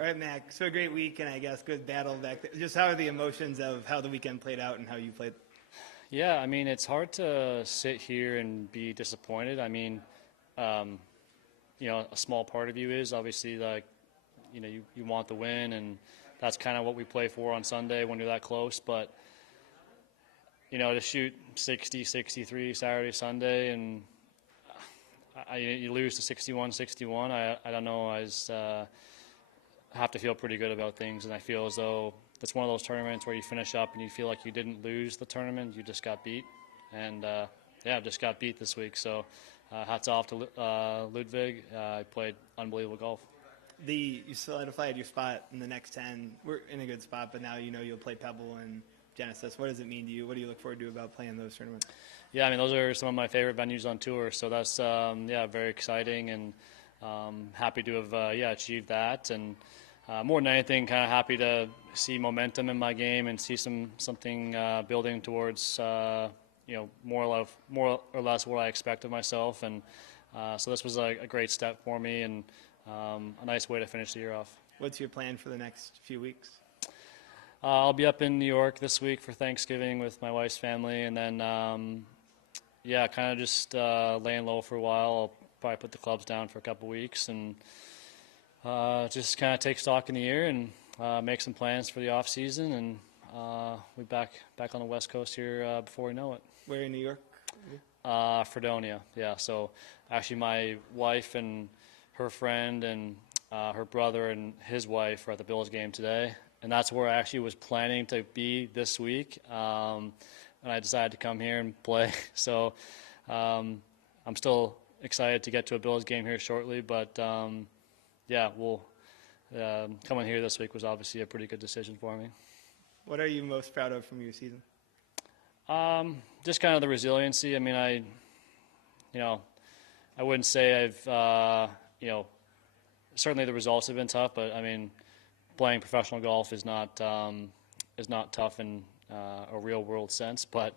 All right, Mac. So a great week, and I guess good battle back there. Just how are the emotions of how the weekend played out and how you played? Yeah, I mean, it's hard to sit here and be disappointed. I mean, a small part of you is obviously like, you want the win, and that's kind of what we play for on Sunday when you're that close. But, to shoot 60, 63 Saturday, Sunday, and you lose to 61, 61, I don't know. I have to feel pretty good about things, and I feel as though it's one of those tournaments where you finish up and you feel like you didn't lose the tournament, you just got beat. And, I just got beat this week. So hats off to Ludwig. I played unbelievable golf. You solidified your spot in the next 10. We're in a good spot, but now you'll play Pebble and Genesis. What does it mean to you? What do you look forward to about playing those tournaments? Yeah, I mean, those are some of my favorite venues on tour. So that's, very exciting, and happy to have, achieved that. And more than anything, kind of happy to see momentum in my game and see something building towards, more or less what I expect of myself. And so this was a great step for me, and a nice way to finish the year off. What's your plan for the next few weeks? I'll be up in New York this week for Thanksgiving with my wife's family, and then, kind of just laying low for a while. I'll probably put the clubs down for a couple weeks and just kind of take stock in the year and make some plans for the off season, and we'll be back on the West Coast here before we know it. Where in New York? Fredonia, yeah. So actually my wife and her friend and her brother and his wife are at the Bills game today, and that's where I actually was planning to be this week, and I decided to come here and play. So I'm still excited to get to a Bills game here shortly, but coming here this week was obviously a pretty good decision for me. What are you most proud of from your season? Just kind of the resiliency. I mean, I wouldn't say I've, certainly the results have been tough, but I mean, playing professional golf is not tough in a real world sense. But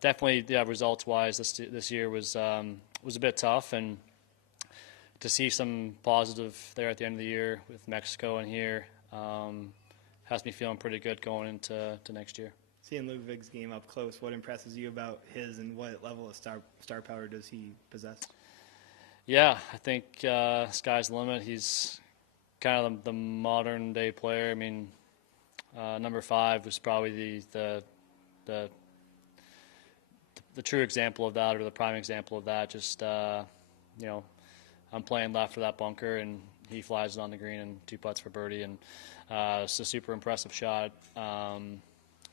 definitely, results-wise, this year was a bit tough, and to see some positive there at the end of the year with Mexico and here has me feeling pretty good going into next year. Seeing Ludwig's game up close, what impresses you about his, and what level of star power does he possess? Yeah, I think sky's the limit. He's kind of the modern day player. I mean, number 5 was probably the true example of that, or the prime example of that. Just I'm playing left for that bunker, and he flies it on the green and 2 putts for birdie, and it's a super impressive shot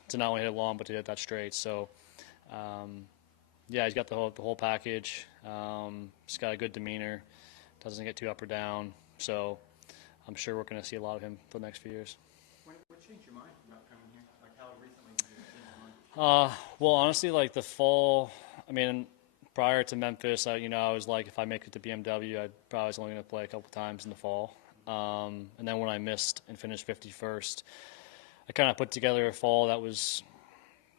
to not only hit it long but to hit that straight. So he's got the whole package. He's got a good demeanor, doesn't get too up or down. So I'm sure we're going to see a lot of him for the next few years. What changed your mind about coming here? Like, how recently did you change your mind? Well, honestly, like the fall, I mean, prior to Memphis, I was like, if I make it to BMW, I probably was only going to play a couple times in the fall. And then when I missed and finished 51st, I kind of put together a fall that was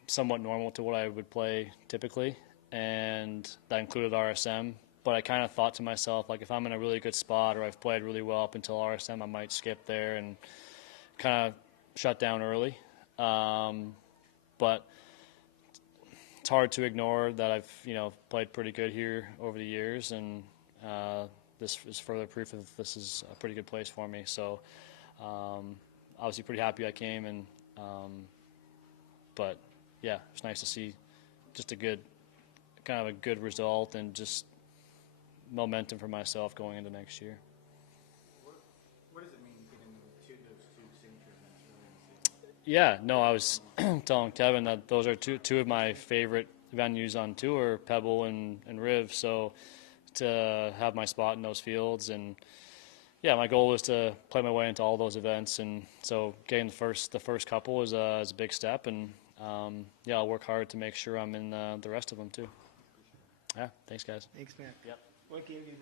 somewhat normal to what I would play typically, and that included RSM. But I kind of thought to myself, like, if I'm in a really good spot or I've played really well up until RSM, I might skip there and kind of shut down early. But it's hard to ignore that I've, played pretty good here over the years, and this is further proof that this is a pretty good place for me. So obviously pretty happy I came, and but yeah, it's nice to see just a good result and just momentum for myself going into next year. What does it mean getting those 2 signature events early in the season? Yeah, no, I was telling Kevin that those are two of my favorite venues on tour, Pebble and Riv. So to have my spot in those fields, and my goal was to play my way into all those events, and so getting the first couple is a big step, and I'll work hard to make sure I'm in the rest of them too. Yeah, thanks guys. Thanks, Matt. Yep. What game do you think